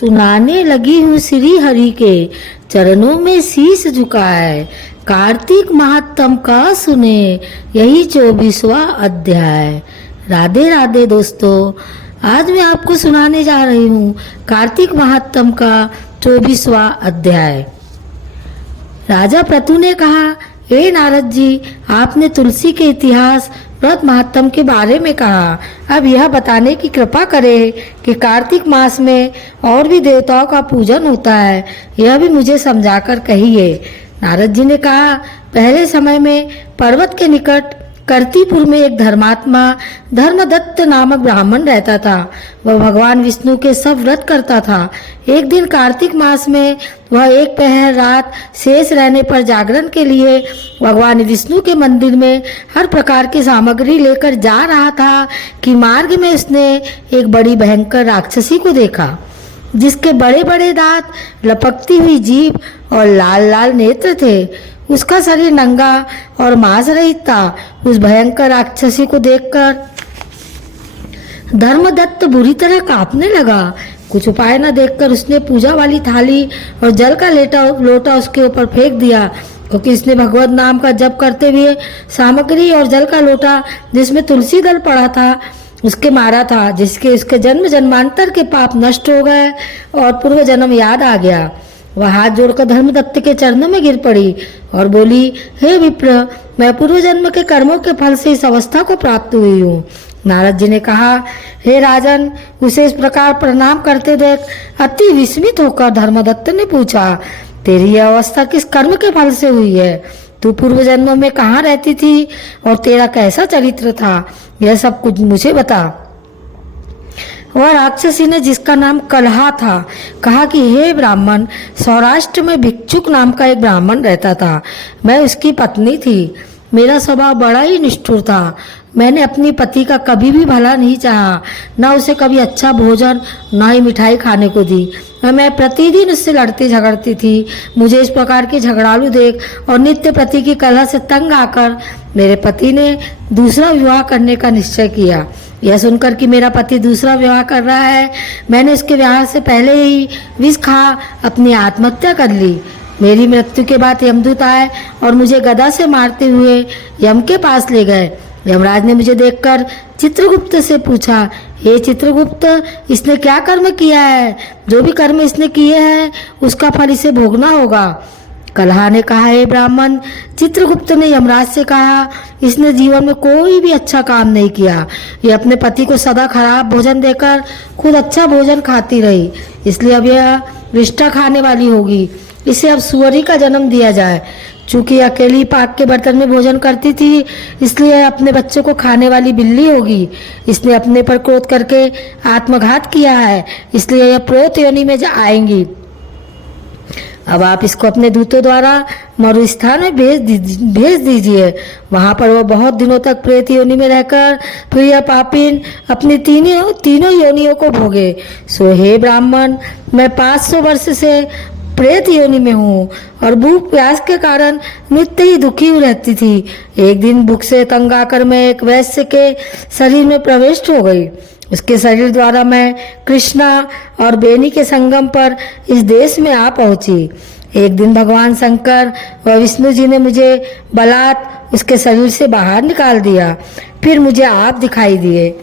सुनाने लगी हूँ श्री हरि के चरणों में शीश झुकाए। कार्तिक महात्म का सुने यही 24वां अध्याय। राधे राधे दोस्तों, आज मैं आपको सुनाने जा रही हूँ कार्तिक महात्म का 24वां अध्याय। राजा प्रतु ने कहा, हे नारद जी, आपने तुलसी के इतिहास व्रत महात्म के बारे में कहा। अब यह बताने की कृपा करें कि कार्तिक मास में और भी देवताओं का पूजन होता है, यह भी मुझे समझाकर कहिए। नारद जी ने कहा, पहले समय में पर्वत के निकट कर्तीपुर में एक धर्मात्मा धर्मदत्त नामक ब्राह्मण रहता था। वह भगवान विष्णु के सब व्रत करता था। एक दिन कार्तिक मास में वह एक पहर रात शेष रहने पर जागरण के लिए भगवान विष्णु के मंदिर में हर प्रकार की सामग्री लेकर जा रहा था कि मार्ग में उसने एक बड़ी भयंकर राक्षसी को देखा, जिसके बड़े बड़े दांत, लपकती हुई जीभ और लाल लाल नेत्र थे। उसका शरीर नंगा और मांस रहित था। उस भयंकर राक्षसी को देखकर धर्मदत्त बुरी तरह कांपने लगा। कुछ उपाय न देखकर उसने पूजा वाली थाली और जल का लोटा उसके ऊपर फेंक दिया, क्योंकि इसने भगवत नाम का जप करते हुए सामग्री और जल का लोटा जिसमें तुलसी दल पड़ा था उसके मारा था, जिसके उसके जन्म जन्मांतर के पाप नष्ट हो गए और पूर्व जन्म याद आ गया। वह हाथ जोड़कर धर्मदत्त के चरणों में गिर पड़ी और बोली, हे विप्र, मैं पूर्व जन्म के कर्मों के फल से इस अवस्था को प्राप्त हुई हूँ। नारद जी ने कहा, हे राजन, उसे इस प्रकार प्रणाम करते देख अति विस्मित होकर धर्मदत्त ने पूछा, तेरी यह अवस्था किस कर्म के फल से हुई है? तू पूर्व जन्म में कहाँ रहती थी और तेरा कैसा चरित्र था? यह सब कुछ मुझे बता। वह राक्षसी ने, जिसका नाम कलहा था, कहा कि हे ब्राह्मण, सौराष्ट्र में भिक्षुक नाम का एक ब्राह्मण रहता था। मैं उसकी पत्नी थी। मेरा स्वभाव बड़ा ही निष्ठुर था। मैंने अपनी पति का कभी भी भला नहीं चाहा, न उसे कभी अच्छा भोजन न ही मिठाई खाने को दी। मैं प्रतिदिन उससे लड़ती झगड़ती थी। मुझे इस प्रकार के झगड़ालू देख और नित्य पति की कलह से तंग आकर मेरे पति ने दूसरा विवाह करने का निश्चय किया। यह सुनकर कि मेरा पति दूसरा विवाह कर रहा है, मैंने उसके विवाह से पहले ही विष खा अपनी आत्महत्या कर ली। मेरी मृत्यु के बाद यमदूत आए और मुझे गदा से मारते हुए यम के पास ले गए। यमराज ने मुझे देखकर चित्रगुप्त से पूछा, हे चित्रगुप्त, इसने क्या कर्म किया है? जो भी कर्म इसने किए हैं उसका फल इसे भोगना होगा। कलहा ने कहा, हे ब्राह्मण, चित्रगुप्त ने यमराज से कहा, इसने जीवन में कोई भी अच्छा काम नहीं किया। ये अपने पति को सदा खराब भोजन देकर खुद अच्छा भोजन खाती रही, इसलिए अब यह विष्ठा खाने वाली होगी। इसे अब सुअरी का जन्म दिया जाए। चूंकि अकेली पाक के बर्तन में भोजन करती थी, इसलिए अपने बच्चों को खाने वाली बिल्ली होगी। इसने अपने पर क्रोध करके आत्मघात किया है, इसलिए यह प्रेत योनि में आएंगी। अब आप इसको अपने दूतों द्वारा मरुस्थान में भेज दीजिए। वहां पर वह बहुत दिनों तक प्रेत योनि में रहकर फिर यह पापिन अपनी तीनों योनियों को भोगे। सो हे ब्राह्मण, मैं 500 वर्ष से प्रेत योनि में हूँ और भूख प्यास के कारण नित्य ही दुखी रहती थी। एक दिन भूख से तंग आकर मैं एक वैश्य के शरीर में प्रविष्ट हो गई। उसके शरीर द्वारा मैं कृष्णा और बेनी के संगम पर इस देश में आ पहुंची। एक दिन भगवान शंकर व विष्णु जी ने मुझे बलात् उसके शरीर से बाहर निकाल दिया। फिर मुझे आप दिखाई दिए।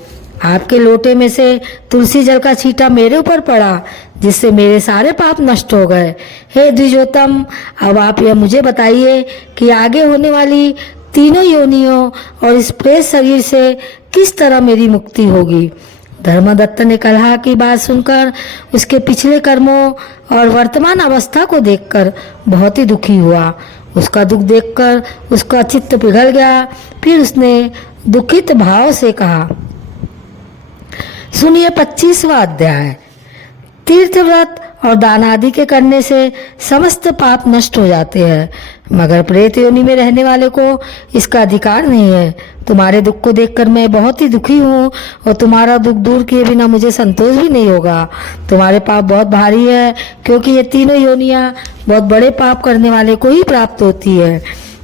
आपके लोटे में से तुलसी जल का छींटा मेरे ऊपर पड़ा, जिससे मेरे सारे पाप नष्ट हो गए। हे द्विजोतम, अब आप यह मुझे बताइए कि आगे होने वाली तीनों योनियों और इस प्रेत शरीर से किस तरह मेरी मुक्ति होगी। धर्मदत्त ने कलहा की बात सुनकर उसके पिछले कर्मों और वर्तमान अवस्था को देखकर बहुत ही दुखी हुआ। उसका दुख देखकर उसका चित्त पिघल गया। फिर उसने दुखित भाव से कहा, सुनिए 25वां अध्याय। तीर्थ व्रत और दान आदि के करने से समस्त पाप नष्ट हो जाते हैं, मगर प्रेत योनि में रहने वाले को इसका अधिकार नहीं है। तुम्हारे दुख को देखकर मैं बहुत ही दुखी हूँ और तुम्हारा दुख दूर किए बिना मुझे संतोष भी नहीं होगा। तुम्हारे पाप बहुत भारी है, क्योंकि ये तीनों योनियाँ बहुत बड़े पाप करने वाले को ही प्राप्त होती है।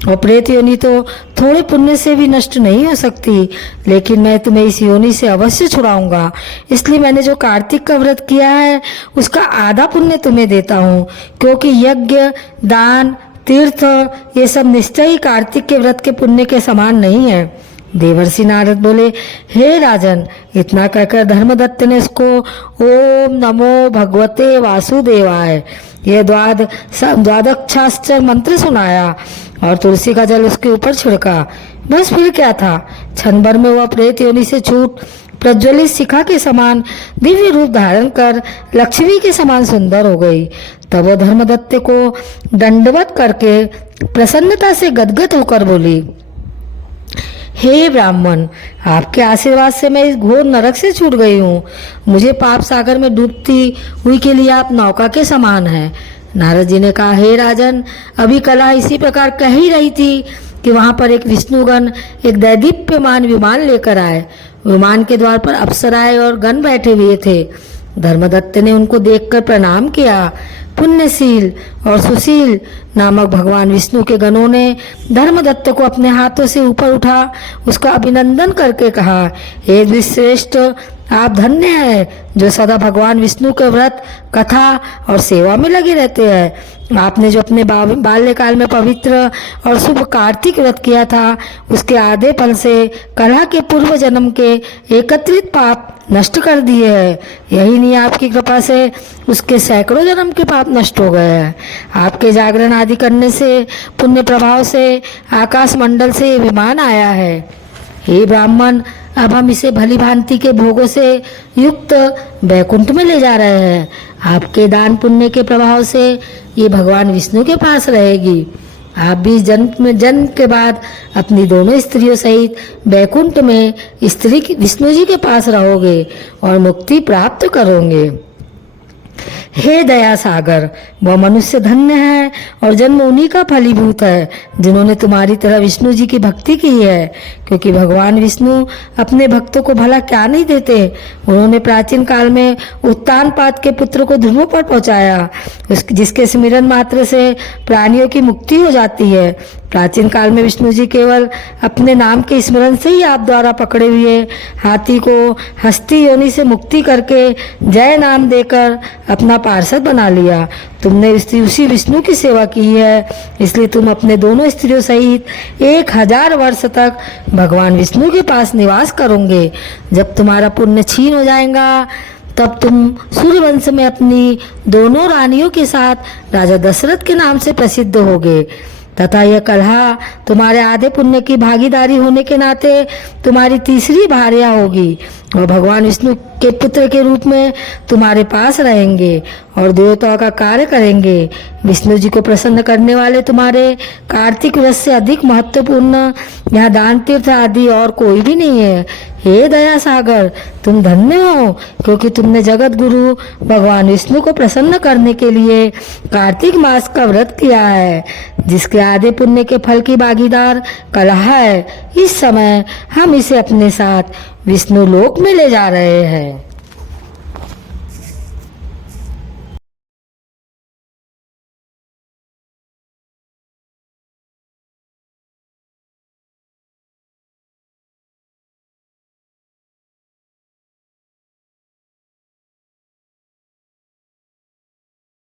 और प्रेत योनि तो थोड़े पुण्य से भी नष्ट नहीं हो सकती, लेकिन मैं तुम्हें इस योनि से अवश्य छुड़ाऊंगा। इसलिए मैंने जो कार्तिक का व्रत किया है उसका आधा पुण्य तुम्हें देता हूँ, क्योंकि यज्ञ, दान, तीर्थ ये सब निश्चय ही कार्तिक के व्रत के पुण्य के समान नहीं है। देवर्षि नारद बोले, हे राजन, इतना कहकर धर्मदत्त ने उसको ओम नमो भगवते वासुदेवाय ये द्वादक्षास्त्र मंत्र सुनाया और तुलसी का जल उसके ऊपर छिड़का। बस फिर क्या था, क्षण भर में वह प्रेत योनि से छूट प्रज्वलित शिखा के समान दिव्य रूप धारण कर लक्ष्मी के समान सुंदर हो गई। तब वह धर्मदत्त को दंडवत करके प्रसन्नता से गदगद होकर बोली, हे ब्राह्मण, आपके आशीर्वाद से मैं इस घोर नरक से छूट गई हूँ। मुझे पाप सागर में डूबती हुई के लिए आप नौका के समान हैं। नारद जी ने कहा, हे राजन, अभी कला इसी प्रकार कह ही रही थी कि वहां पर एक विष्णुगण एक दैदीप्यमान विमान लेकर आए। विमान के द्वार पर अप्सराएं और गण बैठे हुए थे। धर्मदत्त ने उनको देखकर प्रणाम किया। पुण्यशील और सुशील नामक भगवान विष्णु के गणों ने धर्मदत्त को अपने हाथों से ऊपर उठा उसका अभिनंदन करके कहा, हे द्विश्रेष्ठ, आप धन्य हैं जो सदा भगवान विष्णु के व्रत, कथा और सेवा में लगे रहते हैं। आपने जो अपने बाल्यकाल में पवित्र और शुभ कार्तिक व्रत किया था उसके आधे फल से कलह के पूर्व जन्म के एकत्रित पाप नष्ट कर दिए हैं। यही नहीं, आपकी कृपा से उसके सैकड़ों जन्म के पाप नष्ट हो गए हैं। आपके जागरण आदि करने से पुण्य प्रभाव से आकाश मंडल से ये विमान आया है। हे ब्राह्मण, अब हम इसे भली भांति के भोगों से युक्त वैकुंठ में ले जा रहे हैं। आपके दान पुण्य के प्रभाव से ये भगवान विष्णु के पास रहेगी। आप भी जन्म के बाद अपनी दोनों स्त्रियों सहित वैकुंठ में स्त्री विष्णु जी के पास रहोगे और मुक्ति प्राप्त करोगे। हे दया सागर, वह मनुष्य धन्य है और जन्म उन्हीं का फलीभूत है जिन्होंने तुम्हारी तरह विष्णु जी की भक्ति की है, क्योंकि भगवान विष्णु अपने भक्तों को भला क्या नहीं देते। उन्होंने प्राचीन काल में उत्तानपाद के पुत्र को ध्रुव पर पहुंचाया, जिसके स्मरण मात्र से प्राणियों की मुक्ति हो जाती है। प्राचीन काल में विष्णु जी केवल अपने नाम के स्मरण से ही आप द्वारा पकड़े हुए हाथी को हस्ती योनि से मुक्ति करके जय नाम देकर अपना पार्षद बना लिया। तुमने उसी विष्णु की सेवा की है, इसलिए तुम अपने दोनों स्त्रियों सहित 1000 वर्ष तक भगवान विष्णु के पास निवास करोगे। जब तुम्हारा पुण्य छीन हो जाएगा तब तुम सूर्यवंश में अपनी दोनों रानियों के साथ राजा दशरथ के नाम से प्रसिद्ध होगे तथा यह कलह तुम्हारे आधे पुण्य की भागीदारी होने के नाते तुम्हारी तीसरी भार्या होगी और भगवान विष्णु के पुत्र के रूप में तुम्हारे पास रहेंगे और देवताओं का कार्य करेंगे। विष्णु जी को प्रसन्न करने वाले तुम्हारे कार्तिक व्रत से अधिक महत्वपूर्ण यहाँ दान तीर्थ आदि और कोई भी नहीं है। हे दया सागर, तुम धन्य हो, क्योंकि तुमने जगत गुरु भगवान विष्णु को प्रसन्न करने के लिए कार्तिक मास का व्रत किया है, जिसके आधे पुण्य के फल की भागीदार कलह है। इस समय हम इसे अपने साथ विष्णु लोक में ले जा रहे हैं।